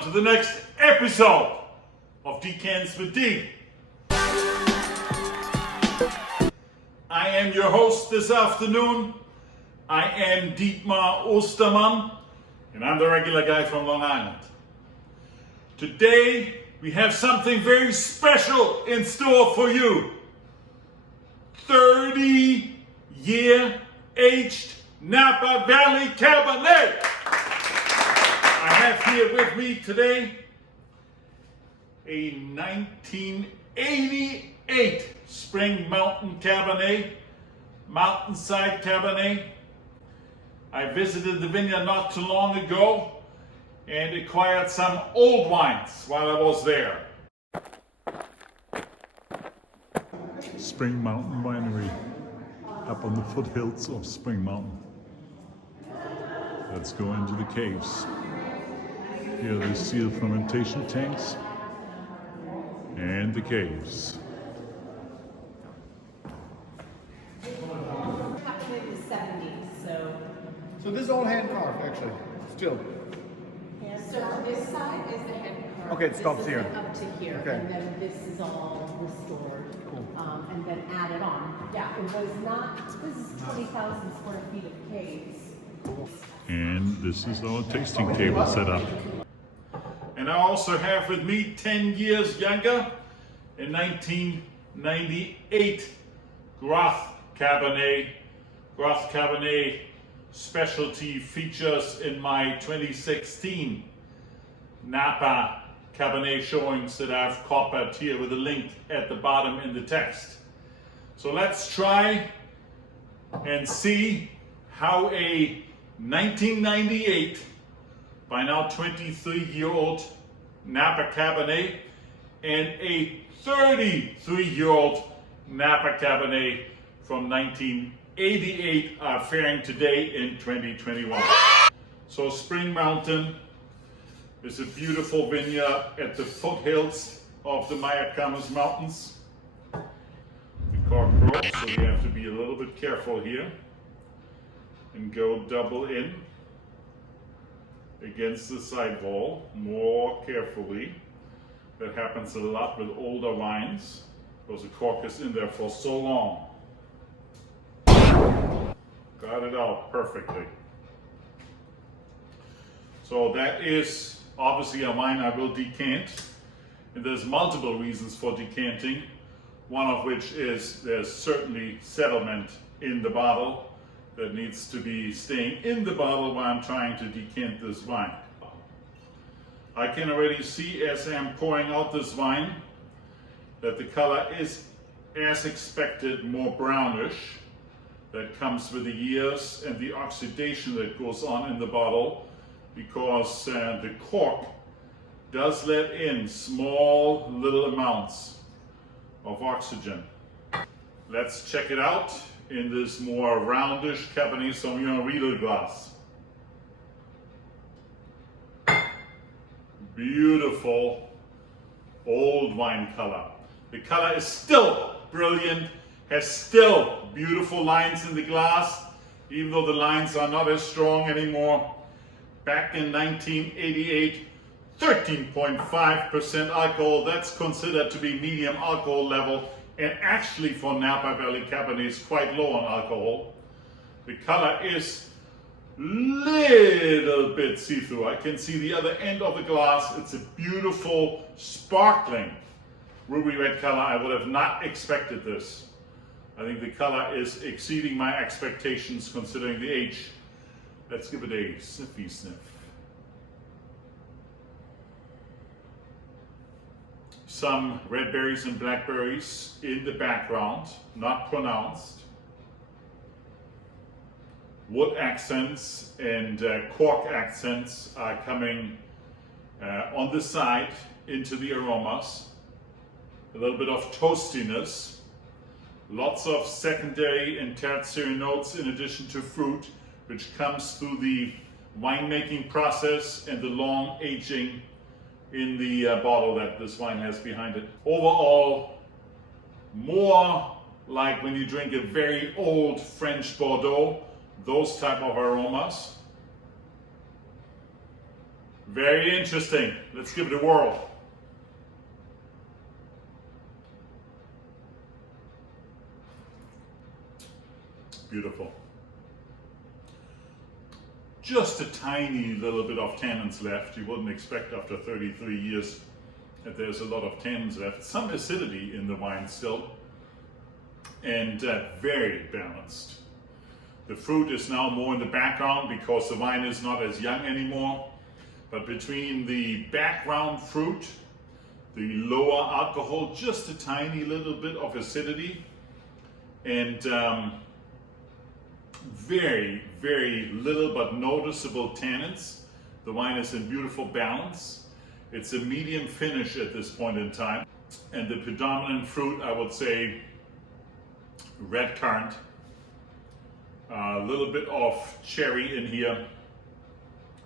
Welcome to the next episode of Decants with D. I am your host this afternoon. I am Dietmar Ostermann, and I'm the regular guy from Long Island. Today, we have something very special in store for you. 30-year aged Napa Valley Cabernet. I have here with me today a 1988 Spring Mountain Cabernet, Mountainside Cabernet. I visited the vineyard not too long ago and acquired some old wines while I was there. Spring Mountain Winery, up on the foothills of Spring Mountain. Let's go into the caves. Here are the steel fermentation tanks and the caves. Happened in the 70s, So this is all hand carved, actually, still. so this side is the hand carved. Okay, it stops This is here. Up to here, Okay. and then this is all restored, and then added on. Yeah, it was not. This is 20,000 square feet of caves. And this is our tasting table set up. And I also have with me 10 years younger, in 1998, Groth Cabernet. Groth Cabernet specialty features in my 2016 Napa Cabernet showings that I've copied here with a link at the bottom in the text. So let's try and see how a 1998, by now 23-year-old Napa Cabernet and a 33-year-old Napa Cabernet from 1988 are faring today in 2021. So Spring Mountain is a beautiful vineyard at the foothills of the Mayacamas Mountains. The cork broke, so we have to be a little bit careful here and go double in against the side wall more carefully. That happens a lot with older wines because the cork is in there for so long. Got it out perfectly. So that is obviously a wine I will decant, and there's multiple reasons for decanting, one of which is there's certainly sediment in the bottle that needs to be staying in the bottle while I'm trying to decant this wine. I can already see as I'm pouring out this wine that the color is, as expected, more brownish. That comes with the years and the oxidation that goes on in the bottle, because the cork does let in small little amounts of oxygen. Let's check it out in this more roundish Cabernet Sauvignon Riedel glass. Beautiful old wine color. The color is still brilliant, has still beautiful lines in the glass, even though the lines are not as strong anymore. Back in 1988, 13.5% alcohol, that's considered to be medium alcohol level, and actually for Napa Valley Cabernet is quite low on alcohol. The color is little bit see-through. I can see the other end of the glass. It's a beautiful, sparkling ruby red color. I would have not expected this. I think the color is exceeding my expectations considering the age. Let's give it a sniffy sniff. Some red berries and blackberries in the background, not pronounced. Wood accents and cork accents are coming on the side into the aromas. A little bit of toastiness. Lots of secondary and tertiary notes in addition to fruit, which comes through the winemaking process and the long aging in the bottle that this wine has behind it. Overall, more like when you drink a very old French Bordeaux, those type of aromas. Very interesting. Let's give it a whirl. Beautiful. Just a tiny little bit of tannins left. You wouldn't expect after 33 years that there's a lot of tannins left. Some acidity in the wine still, and very balanced. The fruit is now more in the background because the wine is not as young anymore. But between the background fruit, the lower alcohol, just a tiny little bit of acidity, and very, very little but noticeable tannins. The wine is in beautiful balance. It's a medium finish at this point in time. And the predominant fruit, I would say, red currant. A little bit of cherry in here.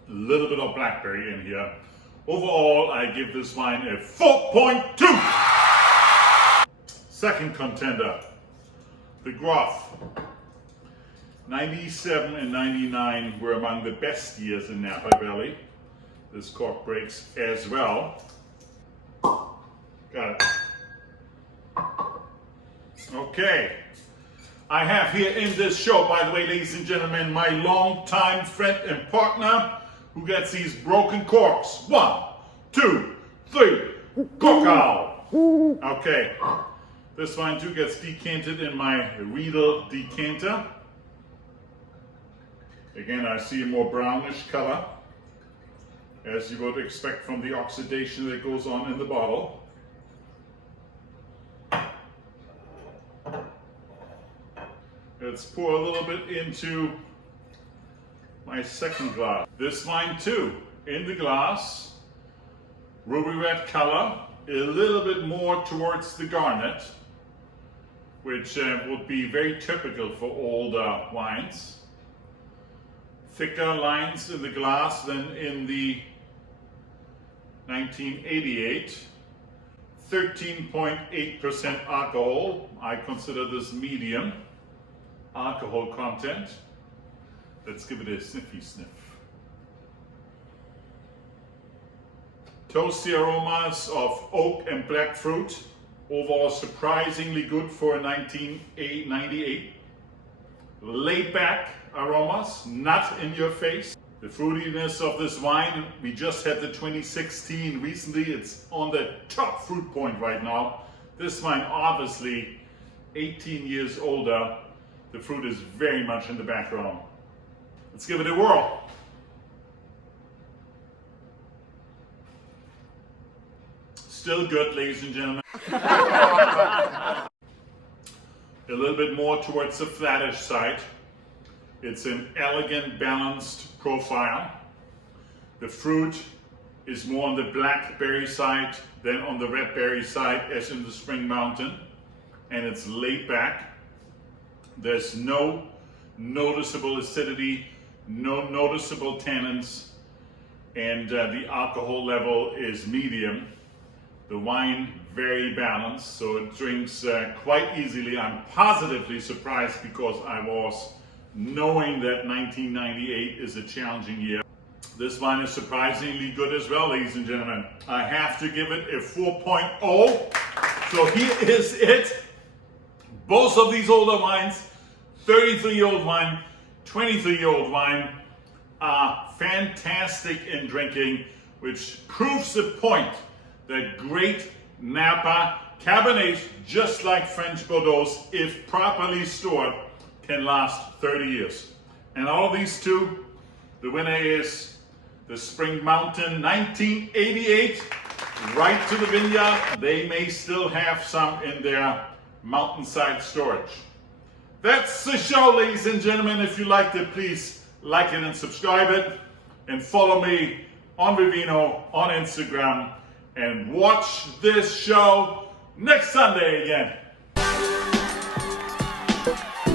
A little bit of blackberry in here. Overall, I give this wine a 4.2. Second contender, the Groth. 97 and 99 were among the best years in Napa Valley. This cork breaks as well. Got it. Okay. I have here in this show, by the way, ladies and gentlemen, my longtime friend and partner who gets these broken corks. 1, 2, 3. Cork out. Okay. This wine too gets decanted in my Riedel decanter. Again, I see a more brownish color, as you would expect from the oxidation that goes on in the bottle. Let's pour a little bit into my second glass. This wine too, in the glass, ruby red color, a little bit more towards the garnet, which would be very typical for older wines. Thicker lines in the glass than in the 1988. 13.8% alcohol. I consider this medium alcohol content. Let's give it a sniffy sniff. Toasty aromas of oak and black fruit. Overall surprisingly good for 1998. Laid back aromas, not in your face. The fruitiness of this wine, we just had the 2016 recently. It's on the top fruit point right now. This wine obviously 18 years older. The fruit is very much in the background. Let's give it a whirl. Still good, ladies and gentlemen. A little bit more towards the flattish side. It's an elegant, balanced profile. The fruit is more on the blackberry side than on the red berry side, as in the Spring Mountain. And it's laid back. There's no noticeable acidity, no noticeable tannins, and the alcohol level is medium. The wine very balanced, so it drinks quite easily. I'm positively surprised because I was knowing that 1998 is a challenging year. This wine is surprisingly good as well, ladies and gentlemen. I have to give it a 4.0. So here is it. Both of these older wines, 33-year-old wine, 23-year-old wine, are fantastic in drinking, which proves the point that great Napa Cabernets, just like French Bordeaux, if properly stored, can last 30 years. And all of these two, the winner is the Spring Mountain 1988, right to the vineyard. They may still have some in their mountainside storage. That's the show, ladies and gentlemen. If you liked it, please like it and subscribe it. And follow me on Vivino on Instagram. And watch this show next Sunday again.